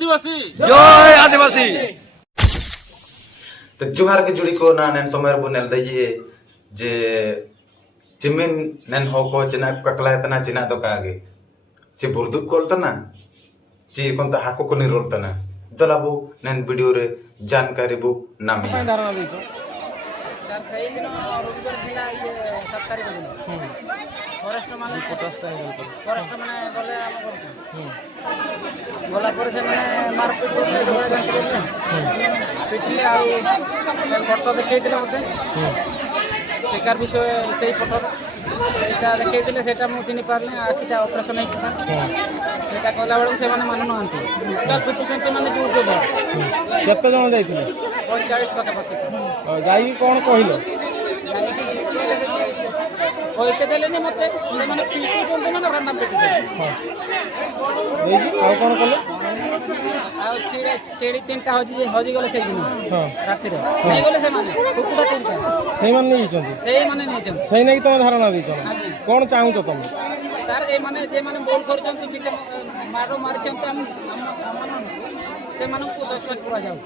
आदिवासी जय आदिवासी। तो जुहार के जुड़ी को ना नेन समय बो नेल दइए जे चिमिन नेन हो को चिना ककला तना चिना तो कागे चे बुर्दुक कोल तना चे कोन ता हाको को निरोल तना दलाबो नेन वीडियो रे जानकारी बो नामी धारणा देइछो सर सही दिन रविवार थिला ये 7 तारिख दिन फॉरेस्ट माने फॉरेस्ट माने गले हम करछन गला पर से माने मारपीट करले झगड़ा झांटी करले पिटले आ फोटो देखैतिले मते शिकार विषय सही फोटो सेटा देखैतिले सेटा मु चिनि पारले आखिटा ऑपरेशन है सेटा कहला बेलू से माने मानु नहंती पूरा पिटुचंती माने जोर जोर केते जण जाइथिले 45 पाखा पाखी सर जाई कोन कहिलो कहते देलेनी मते माने पिटु कोन माने रान्ना पिटु देजी आ कोन कले आ चेड़ी तीनटा हजी गले से दिन राति रे नहीं गले से माने कुकुड़ा तीनटा सेई मन नहीं छथि सेई माने नहीं छन सेई नै तुम धारणा देइछो कोन चाहू तो तुम सर ए माने जे माने बोल करछन पिटे मारो मारछन हम से मानू को सस्पेंड करा जाऊ